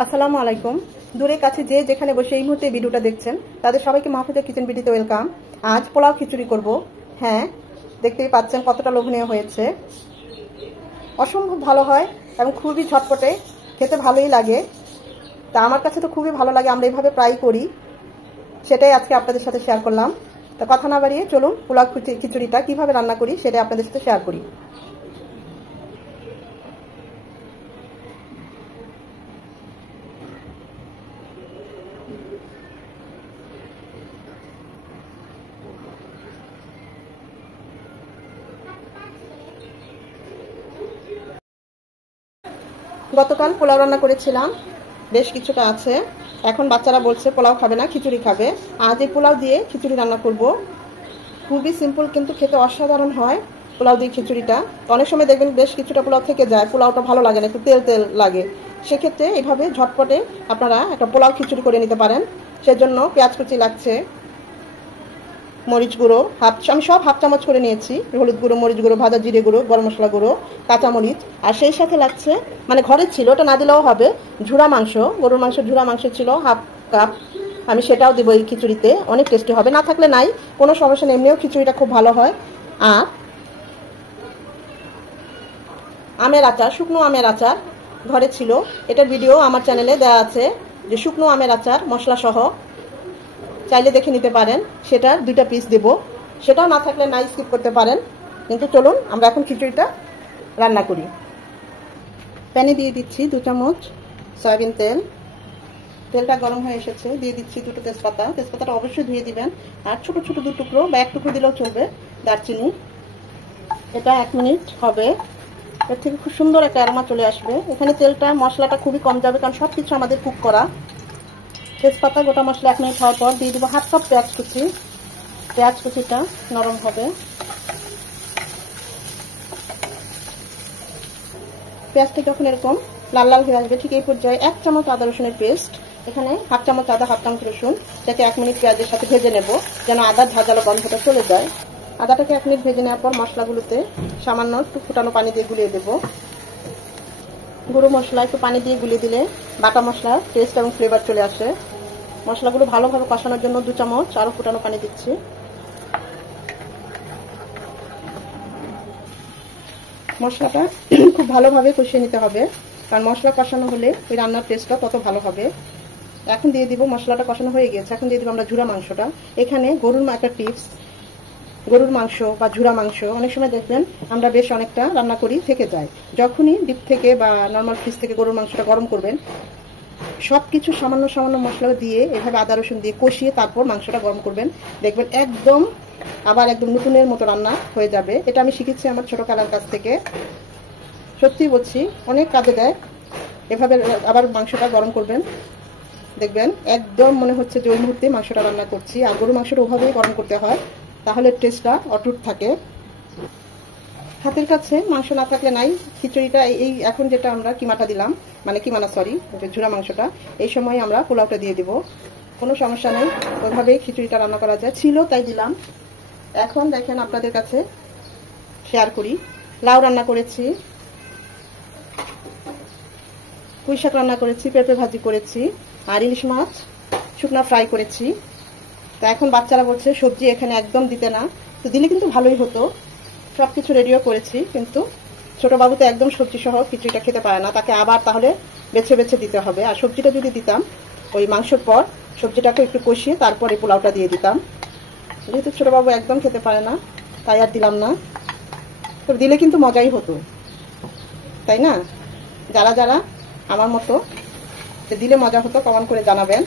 আসসালামু আলাইকুম। দূরে কাছে যে যেখানে বসে এই মুহূর্তে ভিডিওটা দেখছেন তাদের সবাইকে মাহফুজা কিচেন ভিডিওতে ওয়েলকাম। আজ পোলাও খিচুড়ি করব। হ্যাঁ, দেখতেই পাচ্ছেন কতটা লোভনীয় হয়েছে, অসম্ভব ভালো হয় এবং খুবই ঝটপটে, খেতে ভালোই লাগে। তা আমার কাছে তো খুবই ভালো লাগে, আমরা এইভাবে প্রায় করি, সেটাই আজকে আপনাদের সাথে শেয়ার করলাম। তা কথা না বাড়িয়ে চলুন পোলাও খিচুড়িটা কিভাবে রান্না করি সেটাই আপনাদের সাথে শেয়ার করি। গতকাল পোলাও রান্না করেছিলাম, বেশ কিছুটা আছে। এখন বাচ্চারা বলছে পোলাও খাবে না, খিচুড়ি খাবে। আজ এই পোলাও দিয়ে খিচুড়ি রান্না করব। খুবই সিম্পল কিন্তু খেতে অসাধারণ হয় পোলাও দিয়ে খিচুড়িটা। অনেক সময় দেখবেন বেশ কিছুটা পোলাও থেকে যায়, পোলাওটা ভালো লাগে না, একটু তেল তেল লাগে। সেক্ষেত্রে এইভাবে ঝটপটে আপনারা একটা পোলাও খিচুড়ি করে নিতে পারেন। সেজন্য পেঁয়াজ কুচি লাগছে, মরিচ গুঁড়ো আমি সব হাফ চামচ করে নিয়েছি, হলুদ গুঁড়ো, মরিচ গুঁড়ো, ভাজা জিরে গুঁড়ো, গরম মশলা গুঁড়ো, কাঁচামরিচ। আর সেই সাথে লাগছে, মানে ঘরে ছিল, ওটা না দিলেও হবে, ঝুরা মাংস, গরুর মাংস, ঝুরা মাংস ছিল হাফ কাপ। আমি সেটাও দেবো এই খিচুড়িতে, অনেক টেস্টি হবে। না থাকলে নাই, কোনো সমস্যা নেই, এমনিও খিচুড়িটা খুব ভালো হয়। আর আমের আচার, শুকনো আমের আচার ঘরে ছিল, এটার ভিডিও আমার চ্যানেলে দেওয়া আছে, যে শুকনো আমের আচার মশলা সহ, চাইলে দেখে নিতে পারেন। সেটার 2টা পিস দেব, সেটাও না থাকলে নাই, স্কিপ করতে পারেন। কিন্তু চলুন আমরা এখন খিচুড়িটা রান্না করি। প্যানে দিয়ে দিচ্ছি 2 চামচ সয়াবিন তেল। তেলটা গরম হয়ে এসেছে, দিয়ে দিচ্ছি 2টো তেজপাতা। তেজপাতাটা অবশ্যই ধুয়ে দিবেন। আর ছোট ছোট 2 টুকরো বা 1 টুকরো দিলেও চলবে দারচিনি। এটা 1 মিনিট হবে, এর থেকে খুব সুন্দর একটা অ্যারোমা চলে আসবে। এখানে তেলটা, মশলাটা খুবই কম যাবে, কারণ সব কিছু আমাদের কুক করা। তেজপাতা, গোটা মশলা 1 মিনিট হওয়ার পর দিয়ে দেবো হাফ কাপ পেঁয়াজ কুচি। পেঁয়াজ কুচিটা নরম হবে, পেঁয়াজটা যখন এরকম লাল লাল হয়ে আসবে ঠিক এই পর্যায়ে 1 চামচ আদা রসুনের পেস্ট, এখানে হাফ চামচ আদা, হাফ চামচ রসুন, যাতে 1 মিনিট পেঁয়াজের সাথে ভেজে নেব, যেন আদার ঝাঁঝালো গন্ধটা চলে যায়। আদাটাকে 1 মিনিট ভেজে নেওয়ার পর মশলাগুলোতে সামান্য একটু ফুটানো পানি দিয়ে গুলিয়ে দেব। গুঁড়ো মশলা একটু পানি দিয়ে গুলিয়ে দিলে বাটা মশলার টেস্ট এবং ফ্লেভার চলে আসে। মশলাগুলো ভালোভাবে কষানোর জন্য 2 চামচ আরও ফুটানো পানি দিচ্ছি। মশলাটা খুব ভালোভাবে কষিয়ে নিতে হবে, কারণ মশলা কষানো হলে ওই রান্নার টেস্টটা তত ভালো হবে। এখন দিয়ে দিব, মশলাটা কষানো হয়ে গেছে, এখন দিয়ে দিব আমরা ঝুরা মাংসটা। এখানে গরুর একটা টিপস, গরুর মাংস বা ঝুরা মাংস অনেক সময় দেখবেন আমরা বেশ অনেকটা রান্না করি, থেকে যায়। যখনই ডিপ থেকে বা নর্মাল ফ্রিজ থেকে গরুর মাংসটা গরম করবেন, সবকিছু সামান্য সামান্য মশলা দিয়ে এভাবে আদা রসুন দিয়ে কষিয়ে তারপর মাংসটা গরম করবেন, দেখবেন একদম নতুনের মতো রান্না হয়ে যাবে। এটা আমি শিখেছি আমার ছোট কালার কাছ থেকে, সত্যি বলছি, অনেক কাজে দেয়। এভাবে আবার মাংসটা গরম করবেন, দেখবেন একদম মনে হচ্ছে যে ওই মুহূর্তে মাংসটা রান্না করছি। আর গরুর মাংসটা ওভাবেই গরম করতে হয়, তাহলে টেস্টটা অটুট থাকে। হাতের কাছে মাংস না থাকলে নাই, খিচুড়িটা এই এখন যেটা আমরা কিমাটা দিলাম, মানে ঝুরা মাংসটা, এই সময় আমরা পোলাওটা দিয়ে দিব, কোনো সমস্যা নেই, ওইভাবেই খিচুড়িটা রান্না করা যায়। ছিল তাই দিলাম। এখন দেখেন আপনাদের কাছে শেয়ার করি, লাউ রান্না করেছি, পুঁই শাক রান্না করেছি, পেঁপে ভাজি করেছি, আর ইলিশ মাছ শুকনা ফ্রাই করেছি। তা এখন বাচ্চারা বলছে সবজি এখানে একদম দিতে না, তো দিলে কিন্তু ভালোই হতো। সবকিছু রেডিও করেছি, কিন্তু ছোট বাবু তো একদম সবজি সহ খিচুড়িটা খেতে পারে না, তাকে আবার তাহলে বেছে বেছে দিতে হবে। আর সবজিটা যদি দিতাম ওই মাংসর পর, সবজিটাকে একটু কষিয়ে তারপরে পোলাওটা দিয়ে দিতাম। যেহেতু ছোট বাবু একদম খেতে পারে না, তাই আর দিলাম না। তো দিলে কিন্তু মজাই হতো, তাই না? যারা যারা আমার মতো দিলে মজা হতো কমেন্ট করে জানাবেন।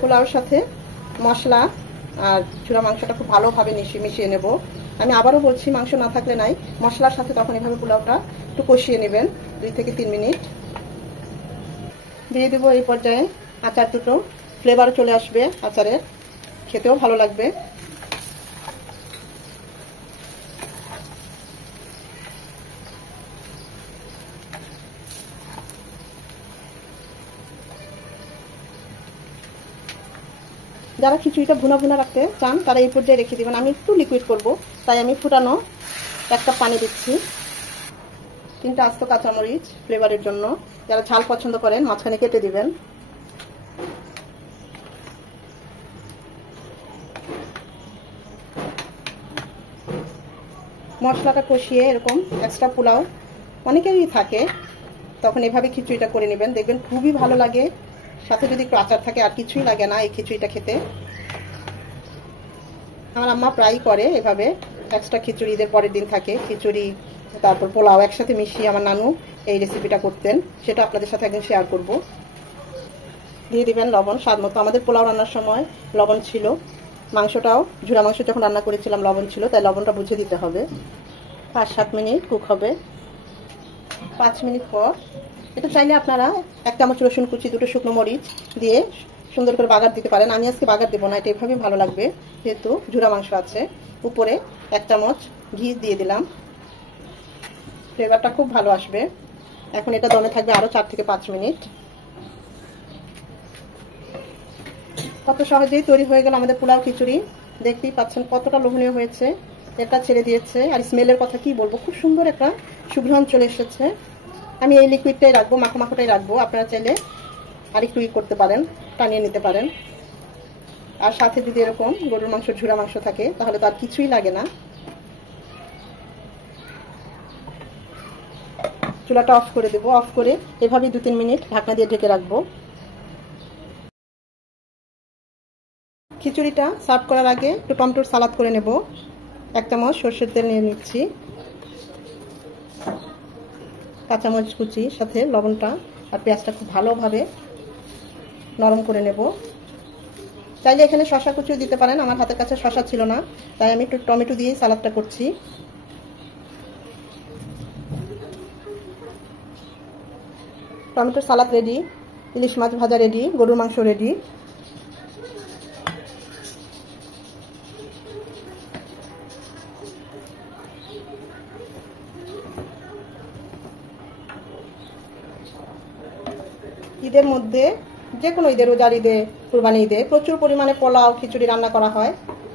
পোলাওর সাথে মশলা আর ঝুরা মাংসটা খুব ভালোভাবে মিশিয়ে নেব। আমি আবারও বলছি, মাংস না থাকলে নাই, মশলার সাথে তখন এভাবে পোলাওটা একটু কষিয়ে নেবেন 2 থেকে 3 মিনিট। দিয়ে দেবো এই পর্যায়ে আচার দুটো, ফ্লেভার চলে আসবে আচারের, খেতেও ভালো লাগবে। যারা খিচুড়িটা ভুনা ভুনা রাখতে চান তারা এই পর্যায়ে রেখে দিবেন। আমি একটু লিকুইড করব, তাই আমি ফুটানো 1 কাপ পানি দিচ্ছি। 3টা আস্ত কাঁচামরিচ ফ্লেভারের জন্য, যারা ঝাল পছন্দ করেন মাঝখানে কেটে দিবেন। মশলাটা কষিয়ে এরকম এক্সট্রা পোলাও অনেকেরই থাকে, তখন এভাবে খিচুড়িটা করে নেবেন, দেখবেন খুবই ভালো লাগে। সাথে যদি একটু আচার থাকে আর কিছুই লাগে না এই খিচুড়িটা খেতে। আমার আম্মা প্রায় করে এভাবে, এক্সট্রা খিচুড়ি ঈদের পরের দিন থাকে খিচুড়ি তারপর পোলাও একসাথে মিশিয়ে আমার নানু এই রেসিপিটা করতেন, সেটা আপনাদের সাথে একদিন শেয়ার করব। দিয়ে দিবেন লবণ স্বাদ মতো। আমাদের পোলাও রান্নার সময় লবণ ছিল, মাংসটাও ঝুরা মাংস যখন রান্না করেছিলাম লবণ ছিল, তাই লবণটা বুঝে দিতে হবে। 5-7 মিনিট কুক হবে। 5 মিনিট পর এটা চাইলে আপনারা 1 চামচ রসুন কুচি, 2টো শুকনো মরিচ দিয়ে সুন্দর করে বাগার দিতে পারেন। আমি আজকে বাগার দেবো না, এটা এভাবেই ভালো লাগবে যেহেতু ঝুরা মাংস আছে। উপরে 1 চামচ ঘি দিয়ে দিলাম, ফ্লেভারটা খুব ভালো আসবে। এখন এটা দমে থাকবে আরো 4 থেকে 5 মিনিট। কত সহজেই তৈরি হয়ে গেল আমাদের পোলাও খিচুড়ি। দেখতেই পাচ্ছেন কতটা লোভনীয় হয়েছে, এটা ছেড়ে দিয়েছে। আর স্মেলের কথা কি বলবো, খুব সুন্দর একটা সুঘ্রাণ চলে এসেছে। আমি এই লিকুইডটাই রাখবো, মাখামাখাটাই রাখবো, আপনারা চাইলে আরেকটু করতে পারেন, টানিয়ে নিতে পারেন। আর সাথে যদি এরকম গরুর মাংস ঝুরা মাংস থাকে তাহলে তো আর কিছুই লাগে না। চুলাটা অফ করে দেবো, অফ করে এভাবেই 2-3 মিনিট ঢাকনা দিয়ে ঢেকে রাখবো। খিচুড়িটা সার্ভ করার আগে একটু টমেটোর সালাদ করে নেব। 1 চামচ সরষের তেল নিয়ে নিচ্ছি, কাঁচামরিচ কুচি, সাথে লবণটা আর পেঁয়াজটা খুব ভালোভাবে নরম করে নেব। চাইলে এখানে শসা কুচিও দিতে পারেন, আমার হাতের কাছে শসা ছিল না তাই আমি একটু টমেটো দিয়েই সালাদটা করছি। টমেটোর সালাদ রেডি, ইলিশ মাছ ভাজা রেডি, গরুর মাংস রেডি। ঈদের মধ্যে যে কোনো ঈদে, রোজার ঈদে, কুরবানি ঈদে প্রচুর পরিমাণে পোলাও খিচুড়ি রান্না করা হয়।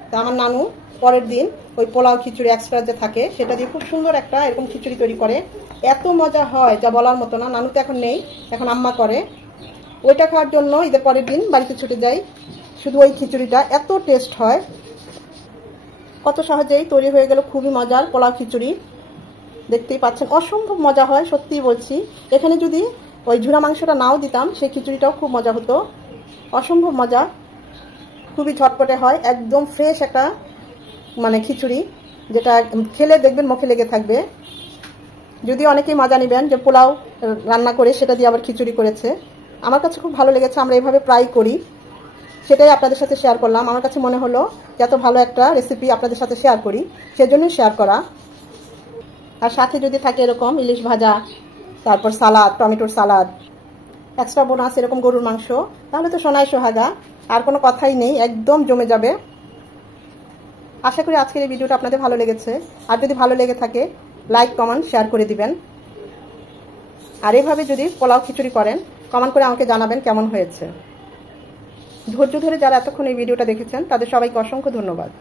তা আমার নানু পরের দিন ওই পোলাও খিচুড়ি এক্সট্রা যে থাকে সেটা দিয়ে খুব সুন্দর একটা এরকম খিচুড়ি তৈরি করে, এত মজা হয় যা বলার মতো না। নানু তো এখন নেই, এখন আম্মা করে। ওইটা খাওয়ার জন্য ঈদের পরের দিন বাড়িতে ছুটে যাই, শুধু ওই খিচুড়িটা এত টেস্ট হয়। কত সহজেই তৈরি হয়ে গেল খুবই মজার পোলাও খিচুড়ি। দেখতেই পাচ্ছেন অসম্ভব মজা হয়, সত্যিই বলছি। এখানে যদি ওই ঝুরা মাংসটা নাও দিতাম সেই খিচুড়িটাও খুব মজা হতো, অসম্ভব মজা। খুবই ঝটপটে হয়, একদম ফ্রেশ একটা মানে খিচুড়ি, যেটা খেলে দেখবেন মুখে লেগে থাকবে। যদি অনেকেই মজা নেবেন যে পোলাও রান্না করে সেটা দিয়ে আবার খিচুড়ি করেছে, আমার কাছে খুব ভালো লেগেছে। আমরা এভাবে প্রায় করি, সেটাই আপনাদের সাথে শেয়ার করলাম। আমার কাছে মনে হলো এত ভালো একটা রেসিপি আপনাদের সাথে শেয়ার করি, সেজন্যই শেয়ার করা। আর সাথে যদি থাকে এরকম ইলিশ ভাজা, তারপর সালাদ, টমেটোর সালাদ, এক্সট্রা বোনাস এরকম গরুর মাংস, তাহলে তো সোনায় সোহাগা, আর কোনো কথাই নেই, একদম জমে যাবে। আশা করি আজকের এই ভিডিওটা আপনাদের ভালো লেগেছে। আর যদি ভালো লেগে থাকে লাইক, কমেন্ট, শেয়ার করে দিবেন। আর এভাবে যদি পোলাও খিচুড়ি করেন কমেন্ট করে আমাকে জানাবেন কেমন হয়েছে। ধৈর্য ধরে যারা এতক্ষণ এই ভিডিওটা দেখেছেন তাদের সবাইকে অসংখ্য ধন্যবাদ।